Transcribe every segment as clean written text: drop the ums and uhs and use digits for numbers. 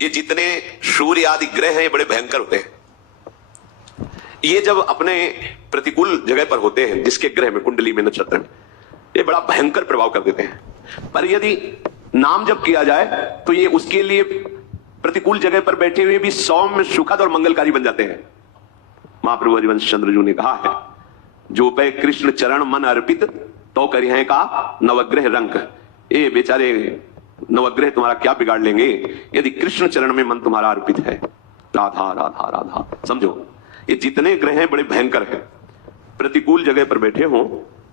ये जितने सूर्य आदि ग्रह हैं ये बड़े भयंकर होते हैं। ये जब अपने प्रतिकूल जगह पर होते हैं, जिसके ग्रह में, कुंडली में, नक्षत्र में, ये बड़ा भयंकर प्रभाव कर देते हैं। पर यदि नाम जप किया जाए तो ये उसके लिए प्रतिकूल जगह पर बैठे हुए भी सौम्य, सुखद और मंगलकारी बन जाते हैं। महाप्रभु हरिवंश चंद्र जी ने कहा है, जो पे कृष्ण चरण मन अर्पित तो करिए का नवग्रह रंक। ये बेचारे नवग्रह तुम्हारा क्या बिगाड़ लेंगे यदि कृष्ण चरण में मन तुम्हारा अर्पित है। राधा राधा राधा। समझो, ये जितने ग्रह हैं बड़े भयंकर हैं, प्रतिकूल जगह पर बैठे हों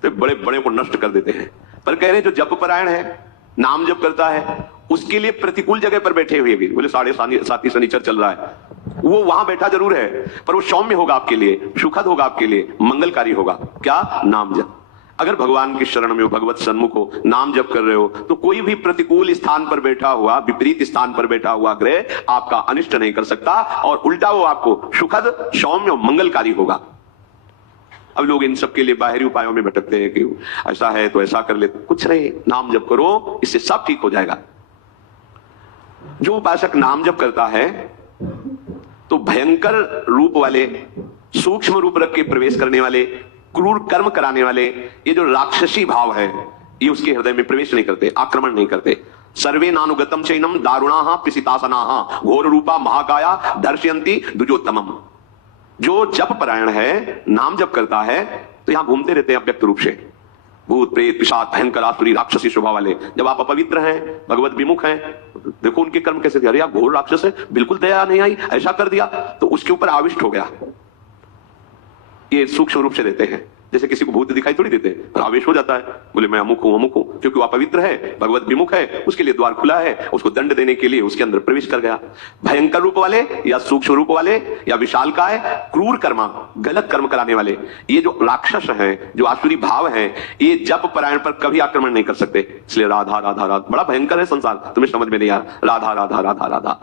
तो बड़े बड़े को नष्ट कर देते हैं। पर कह रहे हैं जो जप परायण है, नाम जप करता है, उसके लिए प्रतिकूल जगह पर बैठे हुए भी, बोले 7.5 शनिचर चल रहा है, वो वहां बैठा जरूर है पर वो सौम्य होगा आपके लिए, सुखद होगा आपके लिए, मंगलकारी होगा। क्या? नाम जप। अगर भगवान की शरण में हो, भगवत सन्मुख हो, नाम जप कर रहे हो, तो कोई भी प्रतिकूल स्थान पर बैठा हुआ, विपरीत स्थान पर बैठा हुआ ग्रह आपका अनिष्ट नहीं कर सकता, और उल्टा वो आपको सुखद, सौम्य और मंगलकारी होगा। अब लोग इन सब के लिए बाहरी उपायों में भटकते हैं कि ऐसा है तो ऐसा कर ले। कुछ नहीं, नाम जप करो, इससे सब ठीक हो जाएगा। जो उपासक नाम जप करता है तो भयंकर रूप वाले, सूक्ष्म रूप रख के प्रवेश करने वाले, क्रूर कर्म कराने वाले, ये जो राक्षसी भाव है, ये उसके हृदय में प्रवेश नहीं करते, आक्रमण नहीं करते। सर्वे नानुगतम चैनम दारुणाः पिसितासनाः घोर रूपा महाकाया दर्शयन्ति द्विजोत्तमम्। जो जप परायण है, नाम जप करता है, तो यहां घूमते रहते हैं अव्यक्त रूप से भूत प्रेत पिशाच भयंकर आसुरी राक्षसी स्वभाव वाले। जब आप अपवित्र हैं, भगवत विमुख हैं, देखो उनके कर्म कैसे थे। अरे आप घोर राक्षस है, बिल्कुल दया नहीं आई, ऐसा कर दिया, तो उसके ऊपर आविष्ट हो गया। ये सूक्ष्म रूप से देते हैं, जैसे किसी को भूत दिखाई थोड़ी देते, आवेश हो जाता है, बोले मैं अमुक हूं, क्योंकि वो अपवित्र है, भगवत विमुख है, उसके लिए द्वार खुला है, उसको दंड देने के लिए उसके अंदर प्रवेश कर गया। भयंकर रूप वाले या सूक्ष्म रूप वाले या विशालकाय क्रूर कर्म, गलत कर्म कराने वाले, ये जो राक्षस हैं, जो आसुरी भाव हैं, ये जप परायण पर कभी आक्रमण नहीं कर सकते। इसलिए राधा राधा राधा बड़ा भयंकर है संसार, तुम्हें समझ में नहीं आ रहा। राधा राधा राधा राधा।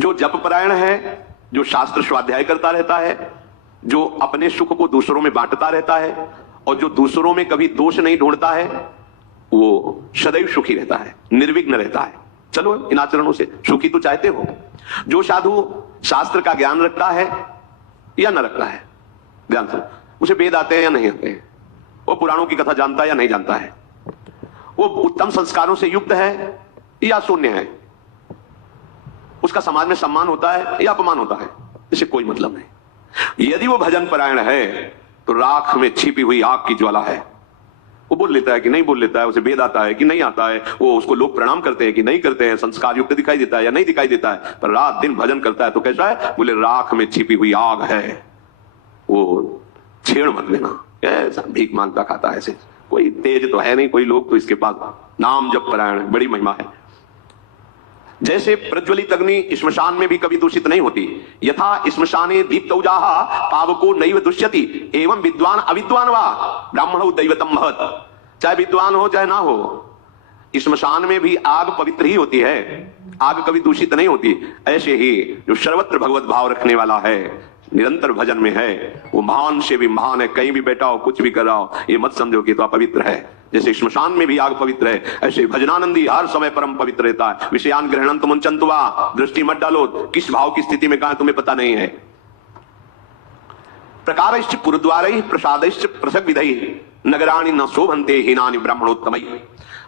जो जप परायण है, जो शास्त्र स्वाध्याय करता रहता है, जो अपने सुख को दूसरों में बांटता रहता है, और जो दूसरों में कभी दोष नहीं ढूंढता है, वो सदैव सुखी रहता है, निर्विघ्न रहता है। चलो इन आचरणों से सुखी तो चाहते हो। जो साधु शास्त्र का ज्ञान रखता है या न रखता है, ध्यान से, उसे वेद आते हैं या नहीं आते हैं, वो पुराणों की कथा जानता है या नहीं जानता है, वो उत्तम संस्कारों से युक्त है या शून्य है, उसका समाज में सम्मान होता है या अपमान होता है, इससे कोई मतलब नहीं। यदि वो भजन परायण है तो राख में छिपी हुई आग की ज्वाला है। वो बोल लेता है कि नहीं बोल लेता है, उसे वेद आता है कि नहीं आता है, वो उसको लोग प्रणाम करते हैं कि नहीं करते हैं, संस्कार युक्त दिखाई देता है या नहीं दिखाई देता है, पर रात दिन भजन करता है तो कैसा है? बोले राख में छिपी हुई आग है, वो छेड़ मत लेना। ऐसा भीख मांगता खाता है, ऐसे कोई तेज तो है नहीं, कोई लोग तो इसके पास नाम जप परायण, बड़ी महिमा है। जैसे प्रज्वलित अग्नि श्मशान में भी कभी दूषित नहीं होती, यथा श्मशाने दीप्तौजाः पावको नैव दुष्यति, एवं विद्वान अविद्वान वा ब्राह्मणो दैवतम महत्। चाहे विद्वान हो चाहे ना हो, श्मशान में भी आग पवित्र ही होती है, आग कभी दूषित नहीं होती। ऐसे ही जो सर्वत्र भगवत भाव रखने वाला है, निरंतर भजन में है, वो महान से भी महान है। कहीं भी बैठा हो, कुछ भी कर रहा हो, ये मत समझो कि तो अपवित्र है। जैसे श्मशान में भी आग पवित्र है, ऐसे भजनानंदी हर समय परम पवित्र रहता है। विषयान ग्रहणं तुम मुंचन्तु वा, दृष्टि मत डालो, किस भाव की स्थिति में कहा तुम्हें पता नहीं है। प्रकारश्च पुरद्वारैः प्रसादैश्च पृथक् विधैः नगराणि न शोभन्ते हीनानि ब्राह्मणोत्तमैः।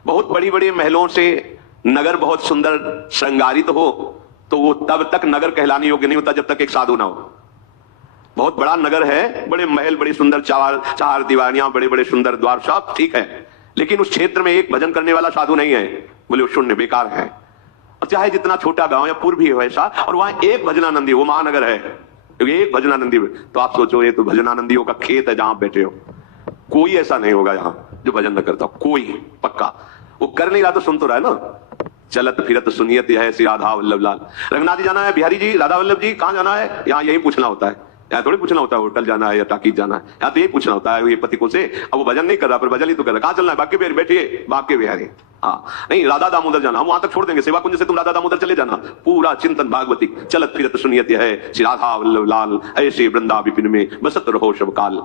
बहुत बड़ी बड़ी महलों से नगर बहुत सुंदर श्रृंगारित हो तो वो तब तक नगर कहलाने योग्य नहीं होता जब तक एक साधु ना हो। बहुत बड़ा नगर है, बड़े महल, बड़ी सुंदर चार दीवारियां, बड़े बड़े सुंदर द्वार, सब ठीक है, लेकिन उस क्षेत्र में एक भजन करने वाला साधु नहीं है, बोले वो शून्य, बेकार है। और चाहे जितना छोटा गांव या पूर्वी हो ऐसा, और वहां एक भजनानंदी, वो महानगर है, क्योंकि एक भजनानंदी, तो आप सोचो ये तो भजनानंदियों का खेत है जहां बैठे हो। कोई ऐसा नहीं होगा यहां जो भजन न करता, कोई पक्का। वो कर नहीं रहा तो सुन तो रहा है ना। चलत फिरत सुनियत है श्री राधा वल्लभ लाल। रंगनाथ जी जाना है, बिहारी जी, राधा वल्लभ जी कहां जाना है, यहाँ यही पूछना होता है, यहाँ थोड़ी पूछना होता है होटल जाना है या टाकीज जाना है, यहाँ तो यही पूछना होता है ये पति को से। अब वो भजन नहीं कर रहा पर भजन ही तो कर रहा, कहाँ चलना है, बाकी बिहारी बैठिए, बाकी बिहारी। हाँ नहीं, राधा दामोदर जाना, हम वहां तक छोड़ देंगे, सेवा कुंज से तुम राधा दामोदर चले जाना। पूरा चिंतन भागवती, चलत फिरत सुनियत है श्री राधा वल्लभ लाल, ऐसे वृंदा विपिन में बसत रहो शब काल।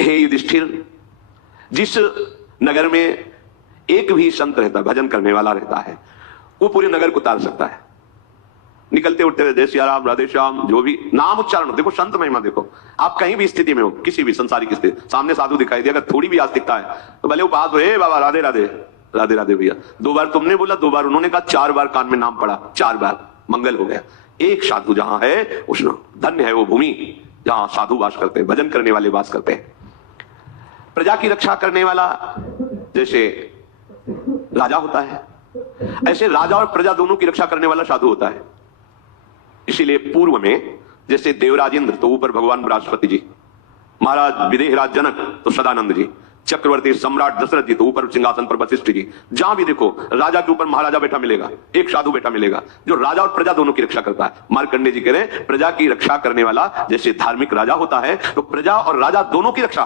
हे युधिष्ठिर, जिस नगर में एक भी संत रहता, भजन करने वाला रहता है, वो पूरे नगर को तार सकता है। निकलते उठते हुए जय सिया राम, राधे श्याम, जो भी नाम उच्चारण, देखो संत महिमा देखो। आप कहीं भी स्थिति में हो, किसी भी संसारिक स्थिति, सामने साधु दिखाई दिया, अगर थोड़ी भी आस्तिकता है तो भले वो बात हो, बाबा राधे राधे, राधे राधे भैया, 2 बार तुमने बोला, 2 बार उन्होंने कहा, 4 बार कान में नाम पड़ा, 4 बार मंगल हो गया। एक साधु जहां है, उसने धन्य है वो भूमि जहां साधु वास करते हैं, भजन करने वाले वास करते हैं। प्रजा की रक्षा करने वाला जैसे राजा होता है, ऐसे राजा और प्रजा दोनों की रक्षा करने वाला साधु होता है। इसीलिए पूर्व में जैसे देवराज इंद्र तो ऊपर भगवान बृहस्पति जी, महाराज विदेहराज जनक तो सदानंद जी, चक्रवर्ती सम्राट दशरथ जी तो ऊपर सिंहासन पर वशिष्ठ जी। जहां भी देखो राजा के ऊपर महाराजा बैठा मिलेगा, एक साधु बैठा मिलेगा जो राजा और प्रजा दोनों की रक्षा करता है। मार्कंडेय जी कह रहे हैं प्रजा की रक्षा करने वाला जैसे धार्मिक राजा होता है, तो प्रजा और राजा दोनों की रक्षा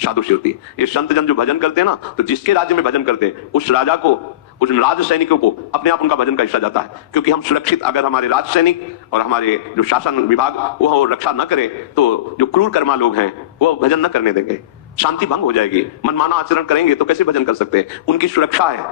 साधु से होती है। ये संत जन जो भजन करते हैं ना, तो जिसके राज्य में भजन करते हैं उस राजा को, उस राज सैनिकों को अपने आप उनका भजन का हिस्सा जाता है। क्योंकि हम सुरक्षित, अगर हमारे राज सैनिक और हमारे जो शासन विभाग वो रक्षा न करे तो जो क्रूर कर्मा लोग हैं वो भजन न करने देंगे, शांति भंग हो जाएगी। मनमाना आचरण करेंगे तो कैसे भजन कर सकते हैं? उनकी सुरक्षा है।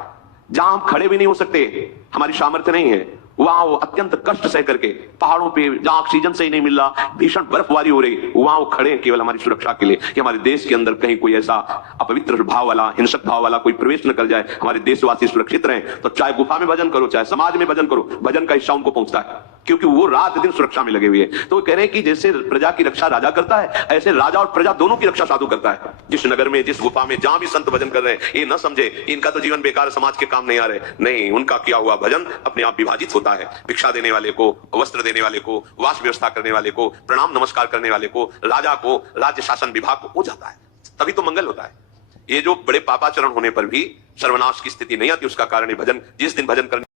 जहां हम खड़े भी नहीं हो सकते, हमारी सामर्थ्य नहीं है, वहां वो अत्यंत कष्ट सह करके पहाड़ों पे जहां ऑक्सीजन सही नहीं मिल रहा, भीषण बर्फबारी हो रही, वहां वो खड़े हैं केवल हमारी सुरक्षा के लिए कि हमारे देश के अंदर कहीं कोई ऐसा अपवित्र भाव वाला, हिंसक भाव वाला कोई प्रवेश न कर जाए, हमारे देशवासी सुरक्षित रहें। तो चाहे गुफा में भजन करो, चाहे समाज में भजन करो, भजन का हिस्सा उनको पहुंचता है, क्योंकि वो रात दिन सुरक्षा में लगे हुए हैं। तो कह रहे हैं कि जैसे प्रजा की रक्षा राजा करता है, ऐसे राजा और प्रजा दोनों की रक्षा साधु करता है। जिस नगर में, जिस गुफा में, जहां भी संत भजन कर रहे हैं, ये न समझे इनका तो जीवन बेकार, समाज के काम नहीं आ रहे, नहीं, उनका किया हुआ भजन अपने आप विभाजित होता है। भिक्षा देने वाले को, वस्त्र देने वाले को, वास व्यवस्था करने वाले को, प्रणाम नमस्कार करने वाले को, राजा को, राज्य शासन विभाग को हो जाता है, तभी तो मंगल होता है। ये जो बड़े पापाचरण होने पर भी सर्वनाश की स्थिति नहीं आती, उसका कारण भजन, जिस दिन भजन करने